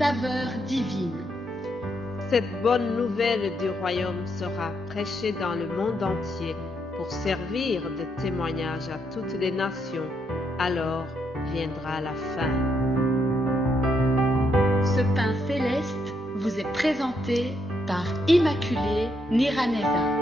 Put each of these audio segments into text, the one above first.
saveur divine. Cette bonne nouvelle du royaume sera prêchée dans le monde entier pour servir de témoignage à toutes les nations. Alors viendra la fin. Ce pain céleste vous est présenté par Immaculée Niraneza.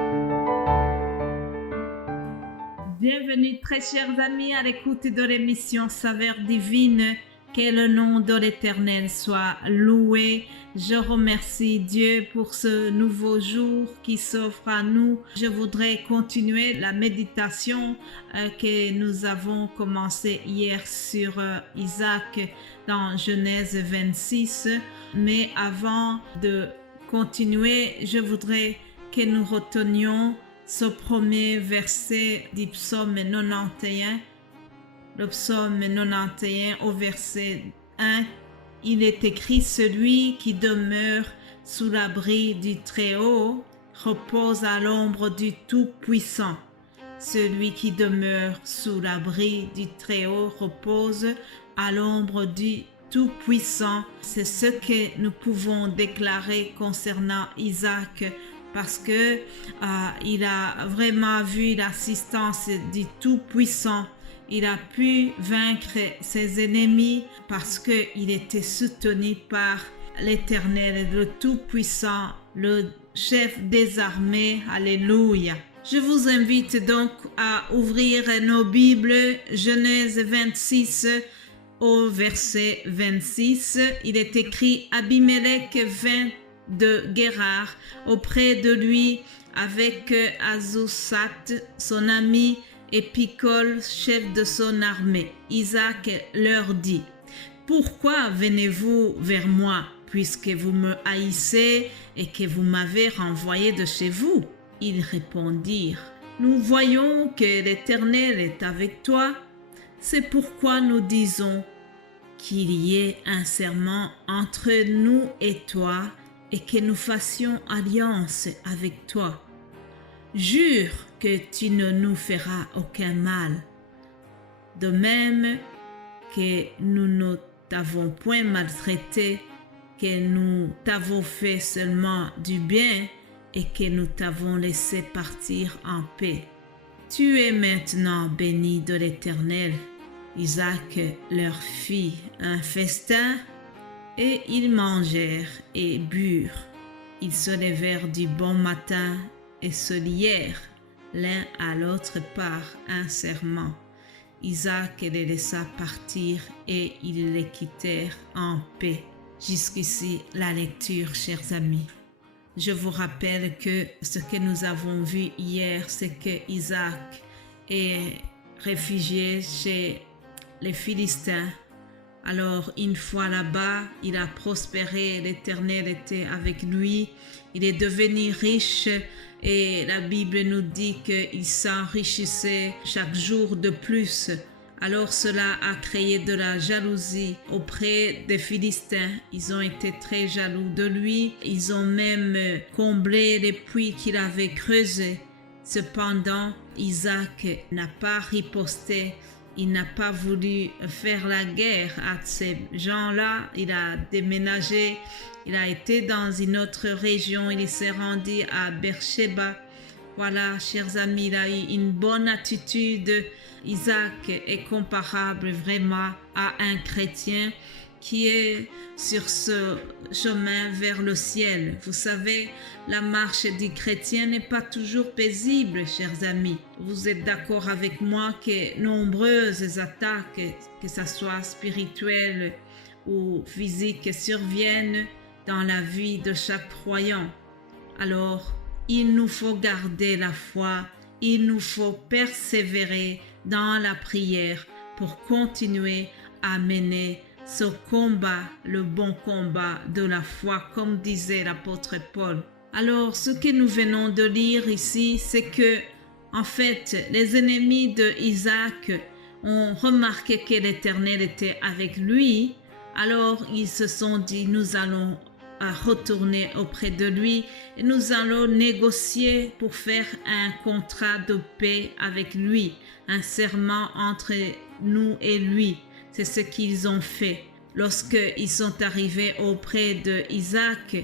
Bienvenue très chers amis à l'écoute de l'émission Saveur divine. Que le nom de l'Éternel soit loué. Je remercie Dieu pour ce nouveau jour qui s'offre à nous. Je voudrais continuer la méditation que nous avons commencé hier sur Isaac dans Genèse 26. Mais avant de continuer, je voudrais que nous retenions ce premier verset du psaume 91. Le psaume 91 au verset 1, il est écrit « Celui qui demeure sous l'abri du Très-Haut repose à l'ombre du Tout-Puissant. » Celui qui demeure sous l'abri du Très-Haut repose à l'ombre du Tout-Puissant. C'est ce que nous pouvons déclarer concernant Isaac parce que il a vraiment vu l'assistance du Tout-Puissant. Il a pu vaincre ses ennemis parce qu'il était soutenu par l'Éternel, le Tout-Puissant, le chef des armées. Alléluia. Je vous invite donc à ouvrir nos Bibles, Genèse 26 au verset 26. Il est écrit « Abimelech vint de Guérar auprès de lui avec Azusat, son ami, et Picol, chef de son armée. Isaac leur dit, « Pourquoi venez-vous vers moi, puisque vous me haïssez et que vous m'avez renvoyé de chez vous ?» Ils répondirent, « Nous voyons que l'Éternel est avec toi. C'est pourquoi nous disons qu'il y ait un serment entre nous et toi et que nous fassions alliance avec toi. Jure que tu ne nous feras aucun mal. De même que nous ne t'avons point maltraité, que nous t'avons fait seulement du bien et que nous t'avons laissé partir en paix. Tu es maintenant béni de l'Éternel. » Isaac leur fit un festin et ils mangèrent et burent. Ils se levèrent du bon matin et se lièrent l'un à l'autre par un serment. Isaac les laissa partir et ils les quittèrent en paix. Jusqu'ici la lecture, chers amis. Je vous rappelle que ce que nous avons vu hier, c'est que Isaac est réfugié chez les Philistins. Alors, une fois là-bas, il a prospéré, l'Éternel était avec lui, il est devenu riche et la Bible nous dit qu'il s'enrichissait chaque jour de plus. Alors cela a créé de la jalousie auprès des Philistins. Ils ont été très jaloux de lui, ils ont même comblé les puits qu'il avait creusés. Cependant, Isaac n'a pas riposté. Il n'a pas voulu faire la guerre à ces gens-là. Il a déménagé. Il a été dans une autre région. Il s'est rendu à Beersheba. Voilà, chers amis, il a eu une bonne attitude. Isaac est comparable vraiment à un chrétien qui est sur ce chemin vers le ciel. Vous savez, la marche du chrétien n'est pas toujours paisible, chers amis. Vous êtes d'accord avec moi que nombreuses attaques, que ce soit spirituelles ou physiques, surviennent dans la vie de chaque croyant. Alors, il nous faut garder la foi, il nous faut persévérer dans la prière pour continuer à mener ce combat, le bon combat de la foi, comme disait l'apôtre Paul. Alors, ce que nous venons de lire ici, c'est que, en fait, les ennemis de Isaac ont remarqué que l'Éternel était avec lui. Alors, ils se sont dit, nous allons retourner auprès de lui et nous allons négocier pour faire un contrat de paix avec lui, un serment entre nous et lui. C'est ce qu'ils ont fait. lorsqu'ils sont arrivés auprès de Isaac,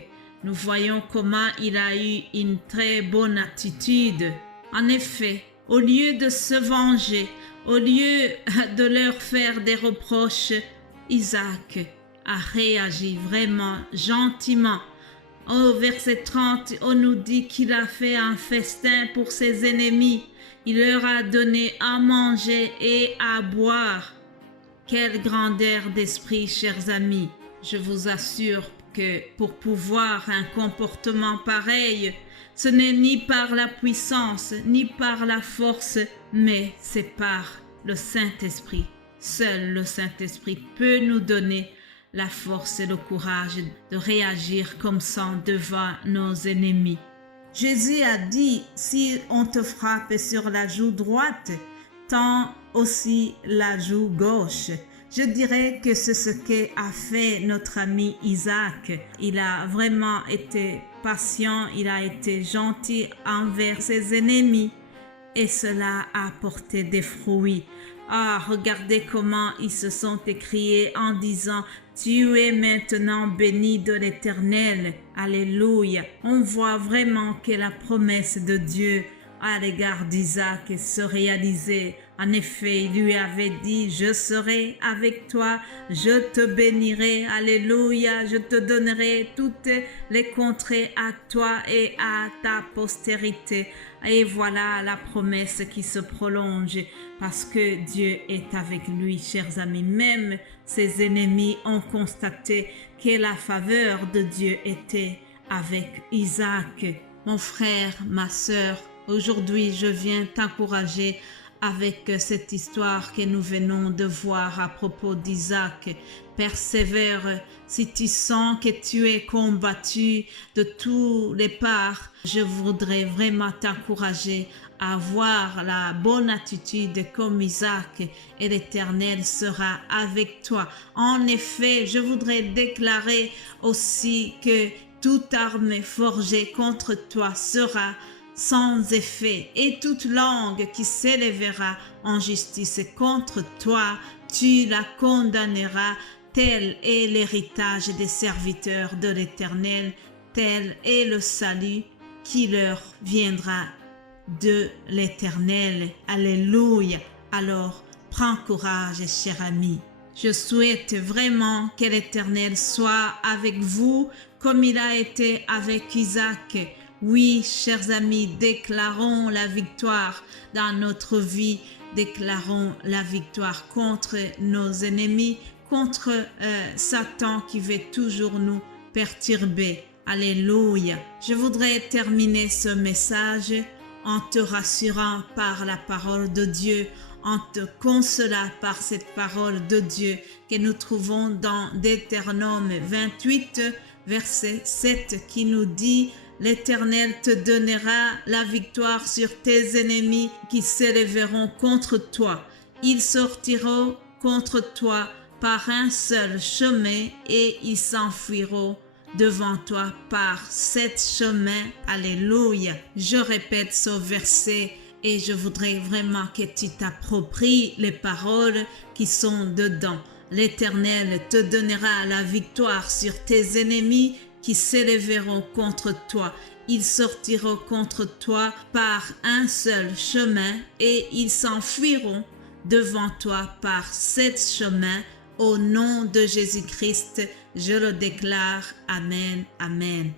nous voyons comment il a eu une très bonne attitude. En effet, au lieu de se venger, au lieu de leur faire des reproches, Isaac a réagi vraiment gentiment. Au verset 30, on nous dit qu'il a fait un festin pour ses ennemis. Il leur a donné à manger et à boire. Quelle grandeur d'esprit, chers amis! Je vous assure que pour pouvoir un comportement pareil, ce n'est ni par la puissance, ni par la force, mais c'est par le Saint-Esprit. Seul le Saint-Esprit peut nous donner la force et le courage de réagir comme ça devant nos ennemis. Jésus a dit, si on te frappe sur la joue droite, tends aussi la joue gauche. Je dirais que c'est ce qu'a fait notre ami Isaac. Il a vraiment été patient, il a été gentil envers ses ennemis et cela a porté des fruits. Ah, regardez comment ils se sont écriés en disant « Tu es maintenant béni de l'Éternel. » Alléluia. On voit vraiment que la promesse de Dieu à l'égard d'Isaac se réalisait. En effet, il lui avait dit, je serai avec toi, je te bénirai, alléluia, je te donnerai toutes les contrées à toi et à ta postérité. Et voilà la promesse qui se prolonge parce que Dieu est avec lui, chers amis. Même ses ennemis ont constaté que la faveur de Dieu était avec Isaac. Mon frère, ma sœur, aujourd'hui je viens t'encourager avec cette histoire que nous venons de voir à propos d'Isaac. Persévère si tu sens que tu es combattu de tous les parts. Je voudrais vraiment t'encourager à avoir la bonne attitude comme Isaac et l'Éternel sera avec toi. En effet, je voudrais déclarer aussi que toute arme forgée contre toi sera sans effet, et toute langue qui s'élèvera en justice contre toi, tu la condamneras. Tel est l'héritage des serviteurs de l'Éternel, tel est le salut qui leur viendra de l'Éternel. Alléluia. Alors, prends courage, cher ami. Je souhaite vraiment que l'Éternel soit avec vous comme il a été avec Isaac. Oui, chers amis, déclarons la victoire dans notre vie, déclarons la victoire contre nos ennemis, contre Satan qui veut toujours nous perturber. Alléluia. Je voudrais terminer ce message en te rassurant par la parole de Dieu, en te consolant par cette parole de Dieu que nous trouvons dans Deutéronome 28, verset 7 qui nous dit « L'Éternel te donnera la victoire sur tes ennemis qui s'élèveront contre toi. Ils sortiront contre toi par un seul chemin et ils s'enfuiront devant toi par 7 chemins. » Alléluia. Je répète ce verset et je voudrais vraiment que tu t'appropries les paroles qui sont dedans. L'Éternel te donnera la victoire sur tes ennemis qui s'élèveront contre toi. Ils sortiront contre toi par un seul chemin et ils s'enfuiront devant toi par 7 chemins. Au nom de Jésus-Christ, je le déclare. Amen. Amen.